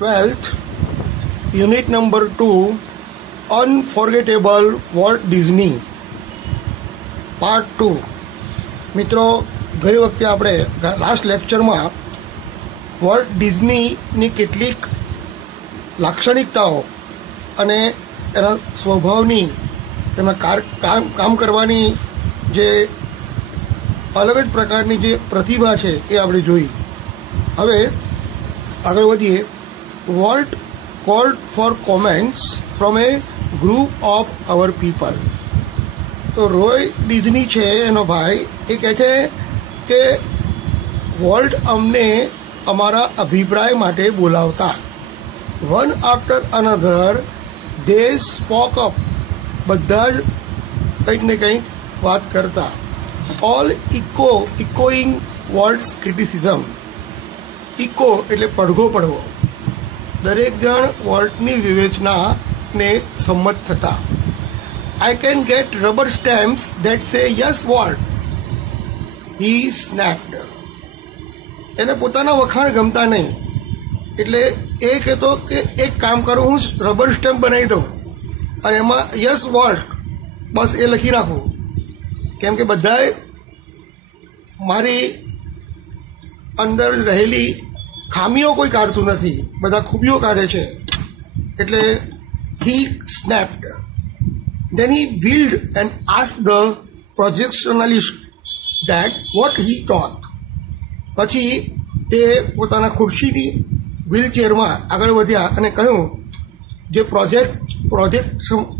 12th, Unit number 2, Unforgettable Walt Disney, Part 2. મિત્રો, ગઈ વખતે આપણે લાસ્ટ લેક્ચરમાં વોલ્ટ ડિઝનીની કેટલીક લાક્ષણિકતાઓ અને એના સ્વભાવની, એના કામ કરવાની જે અલગ જ પ્રકારની જે પ્રતિભા છે એ આપણે જોઈ. હવે આગળ વધીએ. Walt called for comments from a group of our people. તો રોય ડિઝની છે એનો ભાઈ, એ કહે છે કે વોલ્ટ અમને અમારા અભિપ્રાય માટે બોલાવતા. One after another they spoke up. બધા જ કંઈક ને કંઈક વાત કરતા. All echoing Walt's criticism. Echo એટલે પડઘો પડવો. દરેક જણ વોલ્ટની વિવેચનાને સંમત થતા. I can get rubber stamps that say yes Walt. He snapped. એને પોતાના વખાણ ગમતા નહીં, એટલે એ કહેતો કે એક કામ કરો, હું રબર સ્ટેમ્પ બનાવી દઉં અને એમાં યસ વોલ્ટ બસ એ લખી નાખું, કેમ કે બધાએ મારી અંદર રહેલી ખામીઓ કોઈ કાઢતું નથી, બધા ખૂબીઓ કાઢે છે. એટલે he snapped. Then he wheeled and asked the projectionalist that what he thought. પછી તે પોતાના ખુરશીની વ્હીલચેરમાં આગળ વધ્યા અને કહ્યું, જે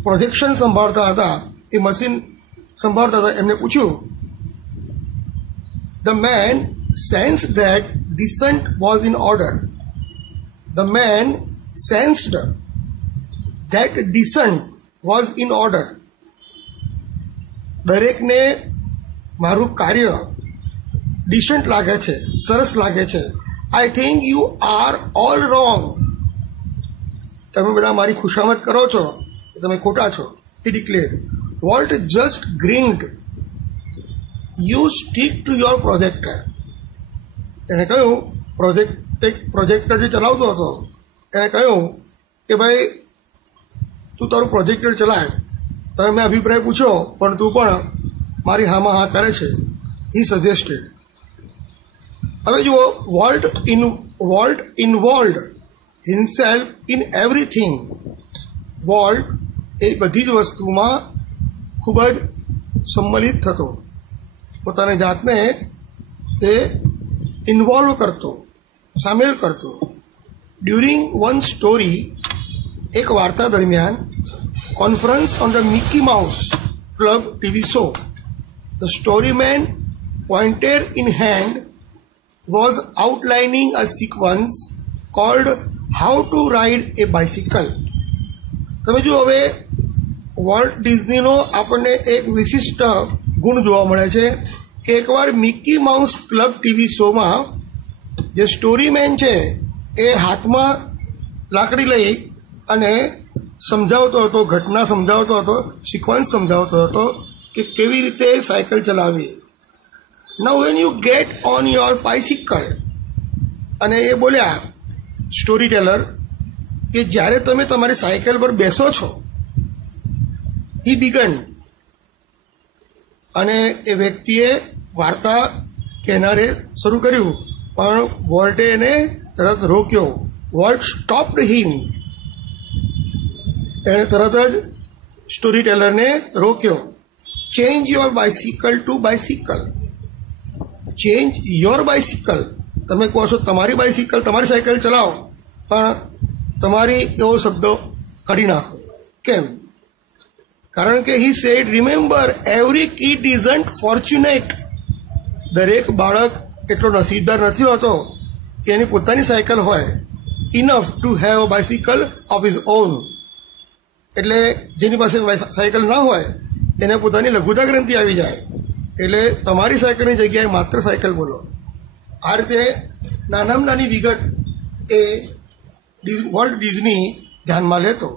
પ્રોજેક્શન સંભાળતા હતા, એ મશીન સંભાળતા હતા, એમને પૂછ્યું. The man sensed that dissent was in order. The man sensed that dissent was in order. દરેકને મારું કાર્ય ડિસન્ટ લાગે છે, સરસ લાગે છે. I think you are all wrong. તમે બધા મારી ખુશામત કરો છો, તમે ખોટા છો. he declared. Walt just grinned. You stick to your projector. એને કહ્યું, પ્રોજેક્ટર જે ચલાવતો હતો એને કહ્યું કે ભાઈ તું તારું પ્રોજેક્ટર ચલાય. તમે મેં અભિપ્રાય પૂછ્યો પણ તું પણ મારી હામાં હા કરે છે. He suggested. હવે જુઓ, Walt involved himself in everything. Walt એ બધી જ વસ્તુમાં ખૂબ જ સંમલિત થતો, પોતાની જાતને તે ઇન્વોલ્વ કરતો, સામેલ કરતો. ડ્યુરિંગ વન સ્ટોરી, એક વાર્તા દરમિયાન, conference on the Mickey Mouse Club TV show, the storyman, pointer in hand, was outlining a sequence called How to Ride a Bicycle. તમે જો, હવે વોલ્ટ ડિઝનીનો આપણને એક વિશિષ્ટ ગુણ જોવા મળે છે કે એકવાર મિકી માઉસ ક્લબ ટીવી શોમાં જે સ્ટોરીમેન છે એ હાથમાં લાકડી લઈ અને સમજાવતો હતો, ઘટના સમજાવતો હતો, સિક્વન્સ સમજાવતો હતો કે કેવી રીતે સાયકલ ચલાવવી. Now when you get on your bicycle, અને એ બોલ્યા સ્ટોરી ટેલર કે જ્યારે તમે તમારી સાયકલ પર બેસો છો, હી બિગન. અને એ વ્યક્તિએ વાર્તા કહેનારે શરૂ કર્યું, પણ વોલ્ટે એને તરત રોક્યો. વોલ્ટ સ્ટોપ્ડ હિમ. એણે તરત જ સ્ટોરી ટેલરને રોક્યો. Change your bicycle to bicycle. Change your bicycle. તમે કહો છો તમારી બાઇસિકલ, તમારી સાયકલ ચલાવો, પણ તમારી એવો શબ્દ કાઢી નાખો. કેમ? કારણ કે he said, remember every kid isn't fortunate. દરેક બાળક એટલો નસીબદાર નથી હોતો કે એની પોતાની સાયકલ હોય. Enough to have a bicycle of his own. એટલે જેની પાસે સાયકલ ના હોય એને પોતાની લઘુતા ગ્રંથિ આવી જાય. એટલે તમારી સાયકલની જગ્યાએ માત્ર સાયકલ બોલો. આ રીતે નાનામાં નાની વિગત એ વોલ્ટ ડિઝની ધ્યાનમાં લેતો.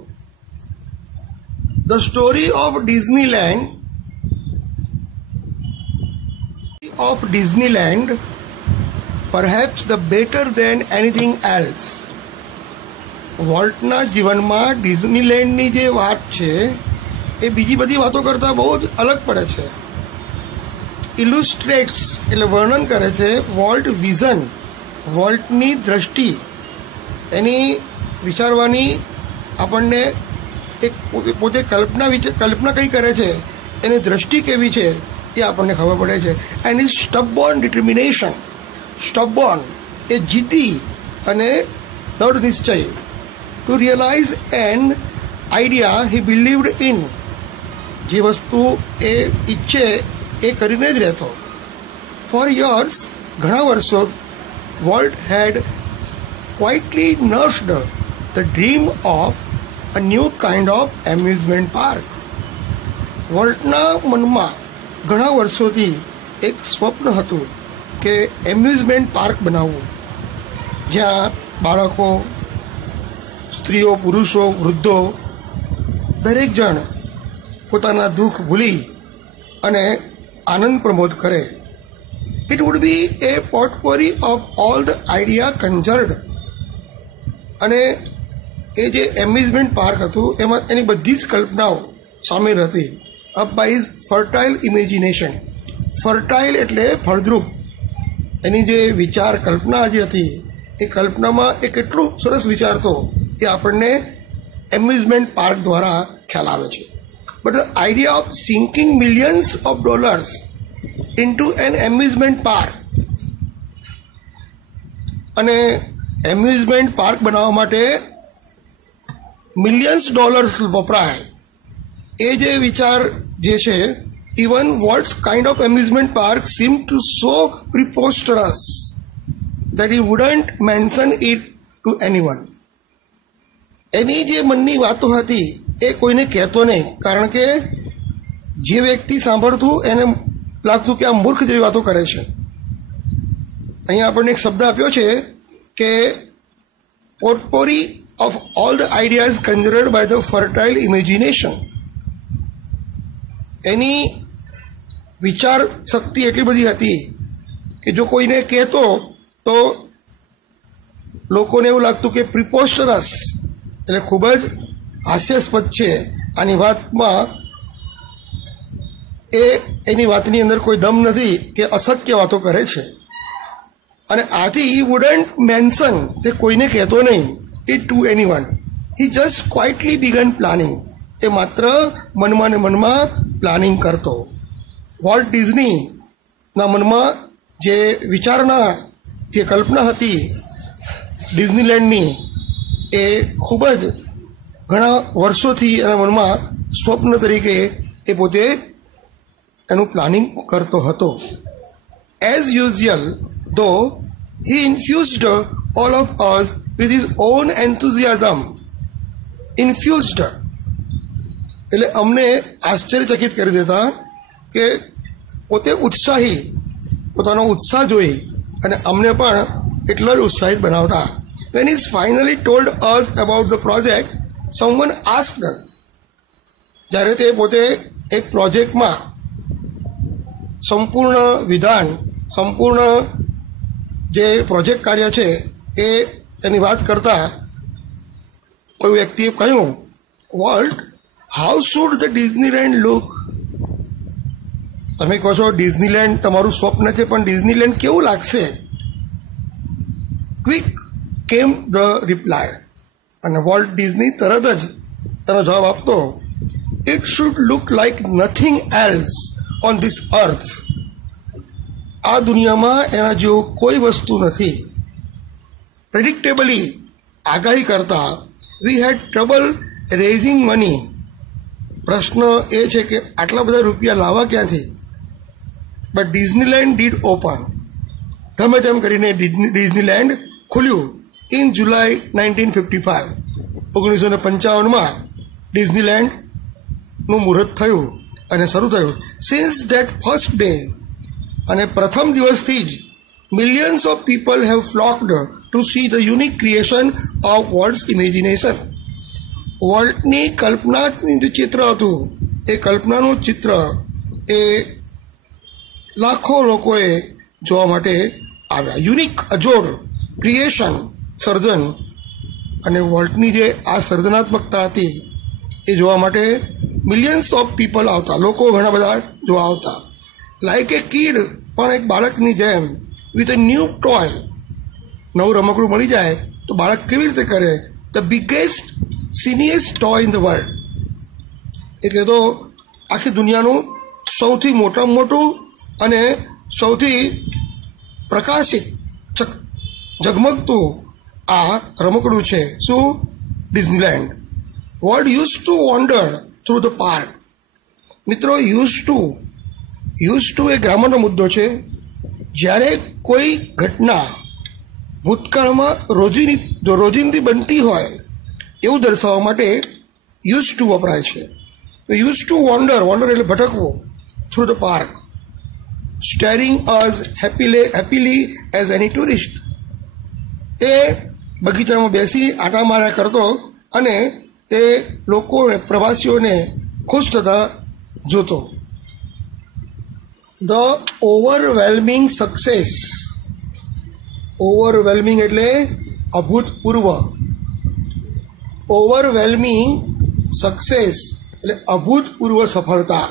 The story of Disneyland, perhaps the better than anything else, વોલ્ટના જીવનમાં ડિઝનીલેન્ડની જે વાત છે એ બીજી બધી વાતો કરતાં બહુ જ અલગ પડે છે. ઇલુસ્ટ્રેટ્સ એટલે વર્ણન કરે છે વોલ્ટ વિઝન, વોલ્ટની દ્રષ્ટિ, એની વિચારવાની આપણને એક પોતે કલ્પના કઈ કરે છે, એની દ્રષ્ટિ કેવી છે એ આપણને ખબર પડે છે. એની સ્ટબોર્ન ડિટર્મિનેશન, સ્ટબોર્ન એ જીદ્દી અને દૃઢ નિશ્ચય, to realise an idea he believed in, જે વસ્તુ એ ઈચ્છે એ કરીને જ રહેતો. ફોર યર્સ, ઘણા વર્ષો, Walt had quietly nursed the dream of a new kind of amusement park. વોલ્ટના મનમાં ઘણા વર્ષોથી એક સ્વપ્ન હતું કે એમ્યુઝમેન્ટ પાર્ક બનાવવું, જ્યાં બાળકો, સ્ત્રીઓ, પુરુષો, વૃદ્ધો દરેક જણ પોતાના દુઃખ ભૂલી અને આનંદ પ્રમોદ કરે. It would be a potpourri of all the ideas conjured. અને એ જે એમ્યુઝમેન્ટ પાર્ક હતું એમાં એની બધી જ કલ્પનાઓ સામેલ હતી. Up by his fertile imagination. Fertile એટલે ફળદ્રુપ. એની જે વિચાર કલ્પના જે હતી એ કલ્પનામાં એ કેટલું સરસ વિચારતો એ આપણને એમ્યુઝમેન્ટ પાર્ક દ્વારા ખ્યાલ આવે છે. But the idea of sinking millions of dollars into an amusement park, અને એમ્યુઝમેન્ટ પાર્ક બનાવવા માટે મિલિયન્સ ડોલર્સ વપરાય, એ જે વિચાર જે છે, even Walt's kind of amusement park seem to so preposterous that he wouldn't mention it to anyone. એની જે મનની વાતો હતી એ કોઈને કહેતો નહીં, કારણ કે જે વ્યક્તિ સાંભળતું એને લાગતું કે આ મૂર્ખ જેવી વાતો કરે છે. અહીંયા આપણને એક શબ્દ આપ્યો છે કે potpourri of all the ideas conjured by the fertile imagination. એની વિચાર શક્તિ એટલી બધી હતી કે જો કોઈને કહેતો તો લોકોને એવું લાગતું કે પ્રિપોસ્ટરસ એટલે ખૂબ જ હાસ્યાસ્પદ છે આની વાતમાં, એની વાતની અંદર કોઈ દમ નથી, કે અશક્ય વાતો કરે છે. અને આથી વુડન્ટ મેન્શન, તે કોઈને કહેતો નહીં, it to anyone. He just quietly began planning. એ માત્ર મનમાં ને મનમાં પ્લાનિંગ કરતો. વોલ્ટ ડિઝનીના મનમાં જે વિચારના, જે કલ્પના હતી ડિઝનીલેન્ડની, એ ખૂબ જ ઘણા વર્ષોથી એના મનમાં સ્વપ્ન તરીકે એ પોતે એનું પ્લાનિંગ કરતો હતો. As usual, though he infused all of us with his own enthusiasm. Infused એટલે અમને આશ્ચર્યચકિત કરી દેતા કે પોતે ઉત્સાહી, પોતાનો ઉત્સાહ જોઈ અને અમને પણ એટલો જ ઉત્સાહિત બનાવતા. When he finally told us about the project, someone asked, જ્યારે તે પોતે એક પ્રોજેક્ટમાં સંપૂર્ણ વિધાન, સંપૂર્ણ જે પ્રોજેક્ટ કાર્ય છે એ એની વાત કરતા કોઈ વ્યક્તિએ કહ્યું, volt, how should the Disneyland look? તમે કહો છો ડિઝનીલેન્ડ તમારું સ્વપ્ન છે, પણ ડિઝનીલેન્ડ કેવું લાગશે? ક્વિક કેમ ધ રિપ્લાય. અને વોલ્ટ ડિઝની તરત જ તેનો જવાબ આપતો, it should look like nothing else on this અર્થ. આ દુનિયામાં એના જેવું કોઈ વસ્તુ નથી. પ્રેડિક્ટેબલી આગાહી કરતા, વી હેડ ટ્રબલ રેઝિંગ મની. પ્રશ્ન એ છે કે આટલા બધા રૂપિયા લાવવા ક્યાંથી? But Disneyland did open. ગમે તેમ કરીને ડિઝનીલેન્ડ ખુલ્યું ઇન જુલાઈ 1955. 1955 ડિઝનીલેન્ડનું મુહૂર્ત થયું અને શરૂ થયું. સિન્સ ધેટ ફર્સ્ટ ડે, અને પ્રથમ દિવસથી જ millions of people have flocked to see the unique creation of Walt's imagination. વોલ્ટની કલ્પનાનું જે ચિત્ર હતું, એ કલ્પનાનું ચિત્ર એ લાખો લોકોએ જોવા માટે આવ્યા. યુનિક, અજોડ ક્રિએશન, સર્જન અને વોલ્ટની જે આ સર્જનાત્મકતા હતી એ જોવા માટે મિલિયન્સ ઓફ પીપલ આવતા, લોકો ઘણા બધા જોવા આવતા. લાઈક એ કિડ, પણ એક બાળકની જેમ, વિથ અ ન્યૂ ટોય. નવું રમકડું મળી જાય તો બાળક કેવી રીતે કરે? The biggest shiniest toy in the world. એ કહેતો આખી દુનિયાનું સૌથી મોટામાં મોટું અને સૌથી પ્રકાશિત ઝગમગતું આ રમકડું છે. શું? Disneyland. Volt use to wander through the park. મિત્રો, યુઝ ટુ એ ગ્રામરનો મુદ્દો છે. જ્યારે કોઈ ઘટના ભૂતકાળમાં રોજિંદી બનતી હોય એવું દર્શાવવા માટે યુઝ ટુ વપરાય છે. તો યુઝ ટુ વોન્ડર એટલે ભટકવું, through the park, staring us happily as any tourist. એ બગીચામાં બેસી આટા માર્યા કરતો અને તે લોકોને, પ્રવાસીઓને ખુશ થતા જોતો. The overwhelming success. ઓવરવેલ્મિંગ એટલે અભૂતપૂર્વ. ઓવરવેલ્મિંગ સક્સેસ એટલે અભૂતપૂર્વ સફળતા.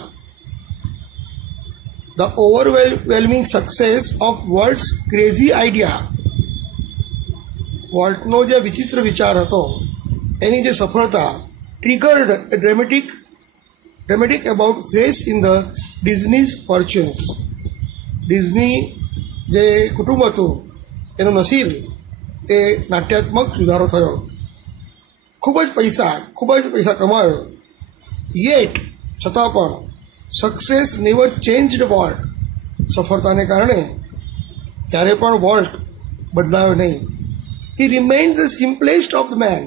The overwhelming success of Walt's crazy idea. વોલ્ટનો જે વિચિત્ર વિચાર હતો એની જે સફળતા triggered a dramatic about face in the Disneys' fortunes. Disney જે કુટુંબ હતું એનું નસીબ એ નાટ્યાત્મક સુધારો થયો. ખૂબ જ પૈસા કમાયો. યેટ, છતાં પણ સક્સેસ નેવર ચેન્જડ વોલ્ટ. સફળતાને કારણે ક્યારે પણ વોલ્ટ બદલાયો નહીં. He remained the simplest of the men.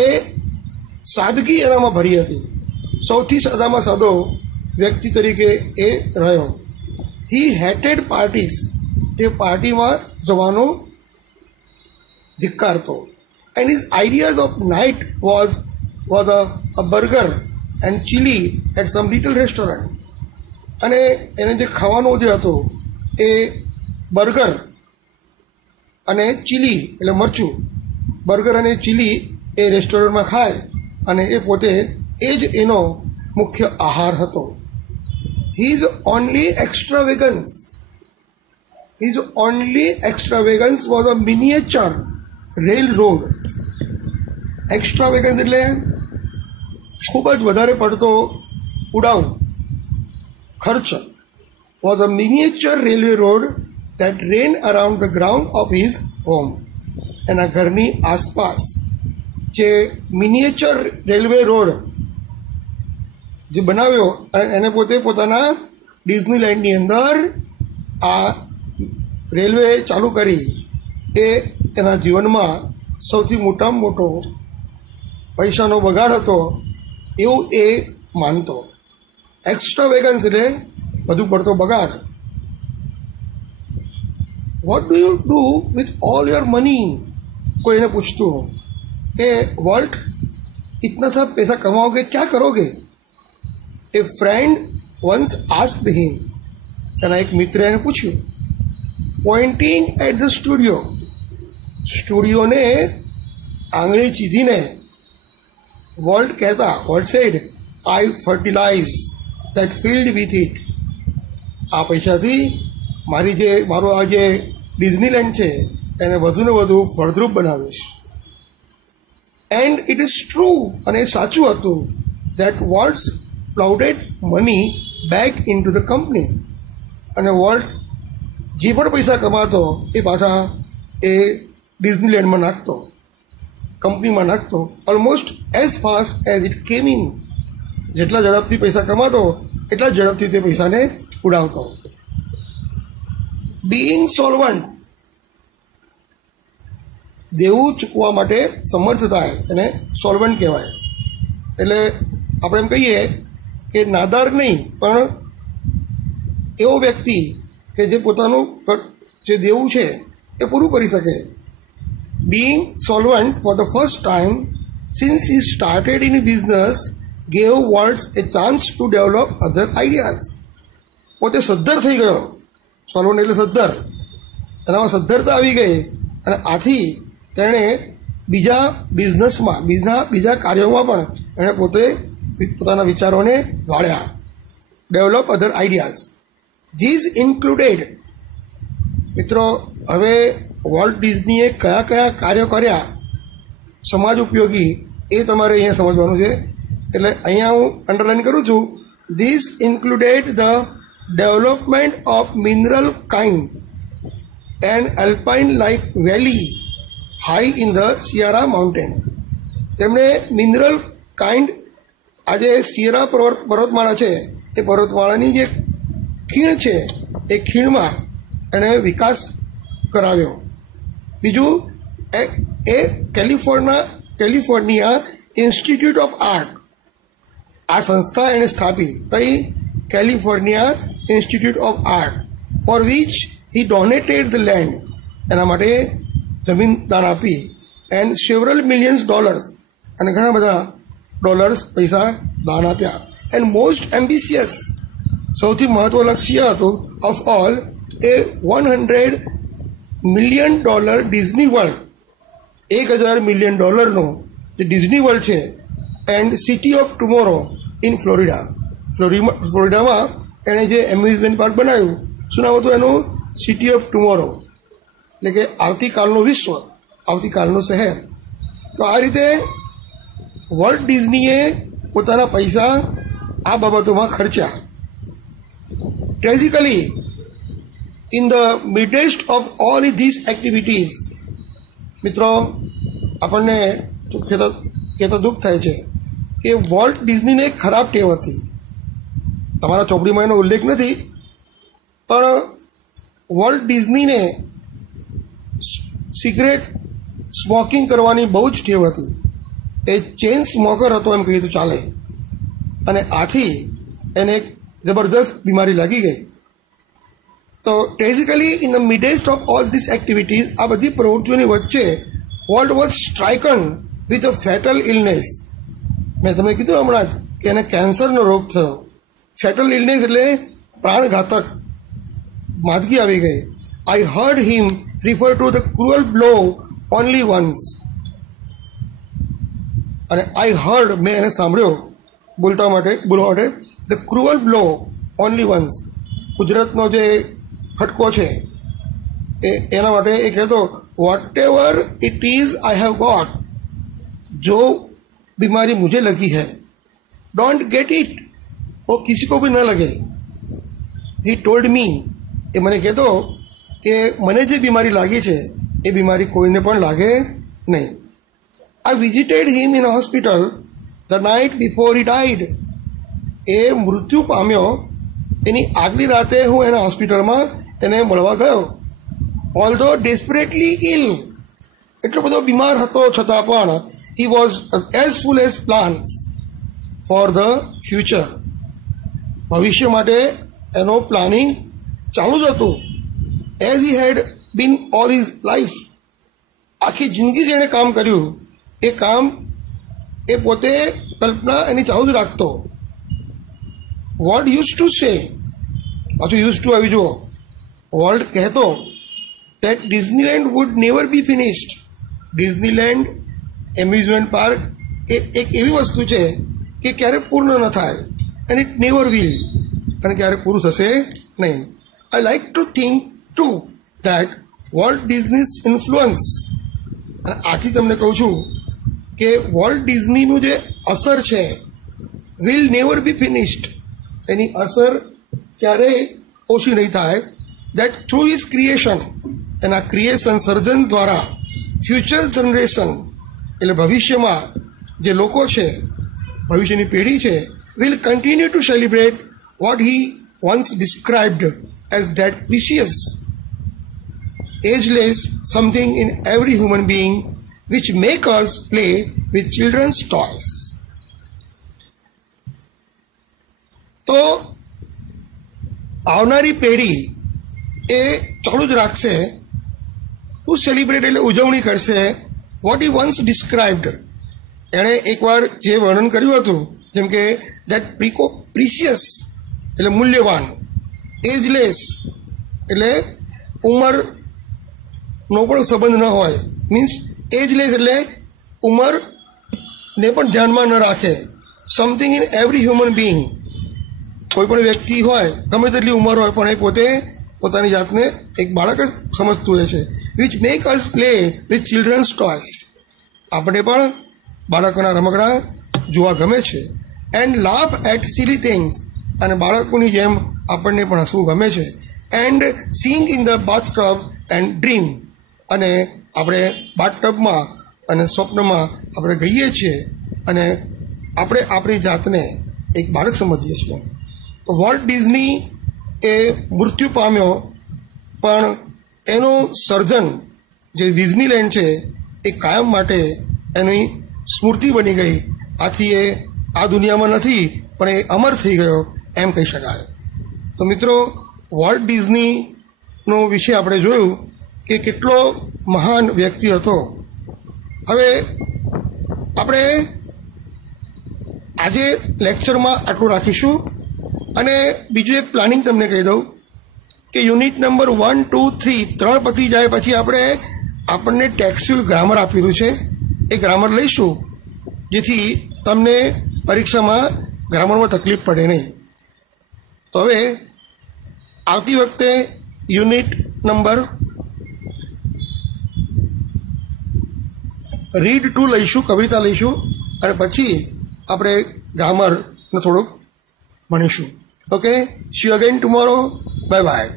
એ સાદગી એનામાં ભરી હતી. સૌથી સાદામાં સાદો વ્યક્તિ તરીકે એ રહ્યો. He hated parties. તે પાર્ટીમાં જવાનો ધિક્કારતો. And his ideas of night was a burger and chili at some little restaurant. અને એને જે ખાવાનું જે હતું એ બર્ગર અને ચીલી એટલે મરચું, બર્ગર અને ચીલી એ રેસ્ટોરન્ટમાં ખાય અને એ પોતે એ જ એનો મુખ્ય આહાર હતો. His only extravagance was a miniature railroad. Extravagance એટલે ખૂબ જ વધારે પડતો ઉડાવ ખર્ચ. Was a miniature railway road that ran around the ground of his home. એના ઘરની આસપાસ જે મિનિએચર રેલવે રોડ જે બનાવ્યો એને પોતે પોતાના ડિઝનીલેન્ડની અંદર આ રેલવે ચાલુ કરી. એ એના જીવનમાં સૌથી મોટામાં મોટો પૈસાનો બગાડ હતો એવું એ માનતો. એક્સ્ટ્રાવેગન્સ એટલે વધુ પડતો બગાડ. What do you do with all your money? કોઈ એને પૂછતું કે વોલ્ટ इतना सब पैसा कमाओगे, क्या करोगे? A friend once asked him. એના એક મિત્ર એને પૂછ્યું, પોઇન્ટિંગ એટ ધ સ્ટુડિયોને આંગળી ચીધીને Walt said, I fertilize that field with it. આ પૈસાથી મારો આ જે ડિઝનીલેન્ડ છે એને વધુ ને વધુ ફળદ્રુપ બનાવીશ. એન્ડ ઇટ ઇઝ ટ્રુ, અને એ સાચું હતું, that Walt's ploughed money back into the company. અને વોલ્ટ જે પણ પૈસા કમાતો એ પાછા એ ડિઝનીલેન્ડમાં નાખતો, કંપનીમાં નાખતો. Almost as fast as it came in. જેટલા ઝડપથી પૈસા કમાતો એટલા ઝડપથી તે પૈસાને ઉડાવતો. બીઇંગ સોલ્વન્ટ, દેવું ચૂકવા માટે સમર્થ થાય એને સોલ્વન્ટ કહેવાય. એટલે આપણે એમ કહીએ કે નાદાર નહીં, પણ એવો વ્યક્તિ કે જે પોતાનું જે દેવું છે એ પૂરું કરી શકે. Being solvent for the first time since he started in business gave Walt's a chance to develop other ideas. પોતે સદ્ધર થઈ ગયો. સોલ્વન્ટ એટલે સદ્ધર. એનામાં સદ્ધરતા આવી ગઈ અને આથી તેણે બીજા બિઝનેસમાં બીજા કાર્યોમાં પણ એણે પોતે પોતાના વિચારોને વાળ્યા. Develop other ideas. These included. મિત્રો, હવે વોલ્ટ ડિઝનીએ કયા કયા કાર્યો કર્યા સમાજ ઉપયોગી એ તમારે અહીંયા સમજવાનું છે. એટલે અહીંયા હું અંડરલાઇન કરું છું. This included the development of mineral kind and alpine like valley high in the Sierra mountain. તેમણે મિનરલ કાઇન્ડ, આજે સિયરા પર્વતમાળા છે એ પર્વતમાળાની જે ખીણ છે એ ખીણમાં એણે વિકાસ કરાવ્યો. બીજું, એ કેલિફોર્નિયા ઇન્સ્ટિટ્યૂટ ઓફ આર્ટ, આ સંસ્થા એણે સ્થાપી. કઈ? California institute of art, for which he donated the land, એના માટે જમીન દાન આપી. એન્ડ સેવરલ મિલિયન્સ ડોલર્સ, અને ઘણા બધા ડોલર્સ પૈસા દાન આપ્યા. એન્ડ મોસ્ટ એમ્બિશિયસ, સૌથી મહત્વલક્ષી હતું of all, a $100 million Disney World, $1000 million જે ડિઝની વર્લ્ડ છે, and city of tomorrow in ફ્લોરિડામાં એણે જે એમ્યુઝમેન્ટ પાર્ક બનાવ્યું, શું નામ હતું એનું? સિટી ઓફ ટુમોરો, એટલે કે આવતીકાલનું વિશ્વ, આવતીકાલનું શહેર. તો આ રીતે વોલ્ટ ડિઝનીએ પોતાના પૈસા આ બાબતોમાં ખર્ચ્યા. Tragically, in the midst of all this activities, મિત્રો, આપણને કહેતા દુઃખ થાય છે કે વોલ્ટ ડિઝનીને એક ખરાબ ટેવ હતી. તમારા ચોપડીમાં એનો ઉલ્લેખ નથી, પણ વોલ્ટ ડિઝનીને સિગરેટ સ્મોકિંગ કરવાની બહુ જ ટેવ હતી. એ ચેઇન સ્મોકર હતો એમ કહીએ તો ચાલે. અને આથી એને એક જબરદસ્ત બીમારી લાગી ગઈ. તો tragically in the midst of all this activities, આ બધી પ્રવૃત્તિઓની વચ્ચે Walt was stricken with a fatal illness. મેં તમને કીધું હમણાં જ કે એને કેન્સરનો રોગ થયો. ફેટલ ઇલનેસ એટલે પ્રાણઘાતક માંદગી આવી ગઈ. I heard him refer to the cruel blow only once. અને આઈ હર્ડ, મેં એને સાંભળ્યો બોલવા માટે the cruel blow only once. કુદરતનો જે ફટકો છે એના માટે એ કહેતો, whatever it is I have got, जो बीमारी मुझे लगी है, डोंट गेट इट, वो किसी को भी न लगे. ही टोल्ड मी, એ મને કહેતો કે મને જે બીમારી લાગી છે એ બીમારી કોઈને પણ લાગે નહીં. I visited him in hospital the night before he died. એ મૃત્યુ પામ્યો એની આગલી રાતે હું એના હોસ્પિટલમાં એને મળવા ગયો. ઓલ્ધો ડેસ્પરેટલી ઇલ, એટલો બધો બીમાર હતો છતાં પણ he was as full as plans for the future. ભવિષ્ય માટે એનો પ્લાનિંગ ચાલુ જ હતું. As he had been all his life. આખી જિંદગી જેણે કામ કર્યું એ કામ એ પોતે કલ્પના એની ચાલુ જ રાખતો. વોલ્ટ યુઝ ટુ સે, પાછું યુઝ ટુ આવી જુઓ, વોલ્ટ કહેતો that Disneyland would never be finished. Disneyland amusement park એ એક એવી વસ્તુ છે કે ક્યારેક પૂર્ણ ન થાય, એન્ડ ઇટ નેવર વિલ, અને ક્યારેક પૂરું થશે નહીં. I like to think to that Walt Disney's influence, અને આથી તમને કહું છું કે વોલ્ટ ડિઝનીનું જે અસર છે વિલ નેવર બી ફિનિશ્ડ, એની અસર ક્યારેય ઓછી નહીં થાય. દેટ થ્રુ હિઝ ક્રિએશન, એના ક્રિએશન સર્જન દ્વારા ફ્યુચર જનરેશન, એટલે ભવિષ્યમાં જે લોકો છે, ભવિષ્યની પેઢી છે, will continue to celebrate what he once described as that precious ageless something in every human being which make us play with children's toys. તો આવનારી પેઢી એ ચાલુ જ રાખશે ટુ સેલિબ્રેટ, એટલે ઉજવણી કરશે વોટ હી વન્સ ડિસ્ક્રાઇબ્ડ. એણે એકવાર જે વર્ણન કર્યું હતું, જેમ કે દેટ પ્રિશિયસ એટલે મૂલ્યવાન, એજલેસ એટલે ઉંમરનો પણ સંબંધ ન હોય, મીન્સ એજલેસ એટલે ઉંમરને પણ ધ્યાનમાં ન રાખે. Something in every human being, કોઈ પણ વ્યક્તિ હોય ગમે તેટલી ઉંમર હોય પણ એ પોતે પોતાની જાતને એક બાળક જ સમજતું હોય છે. Which make us play with children's toys, આપણે પણ બાળકોના રમકડા જોવા ગમે છે. And laugh at silly things, અને બાળકોની જેમ આપણને પણ હસવું ગમે છે. And sing in the bathtub and dream, અને આપણે બાથટબમાં અને સ્વપ્નમાં આપણે ગઈએ છીએ અને આપણે આપણી જાતને એક બાળક સમજીએ છીએ. તો વોલ્ટ ડિઝની એ મૃત્યુ પામ્યો, પણ એનું સર્જન જે ડિઝનીલેન્ડ છે એ કાયમ માટે એની સ્મૃતિ બની ગઈ. આથી એ આ દુનિયામાં નથી પણ એ અમર થઈ ગયો એમ કહી શકાય. તો મિત્રો, વોલ્ટ ડિઝનીનો વિશે આપણે જોયું કે કેટલો મહાન વ્યક્તિ હતો. હવે આપણે આજે લેક્ચરમાં આટલું રાખીશું. અને બીજું એક પ્લાનિંગ તમને કહી દઉં કે યુનિટ નંબર 1, 2, 3 3 પતી જાય પછી આપણને ટેક્સ્ચ્યુઅલ ગ્રામર આપેલું છે, એ ગ્રામર લઈશું જેથી તમને પરીક્ષામાં ગ્રામરમાં તકલીફ પડે નહીં. તો હવે આવતી વખતે યુનિટ નંબર રીડ 2 લઈશું, કવિતા લઈશું, અને પછી આપણે ગ્રામરને થોડુંક ભણીશું. Okay, see you again tomorrow. Bye by.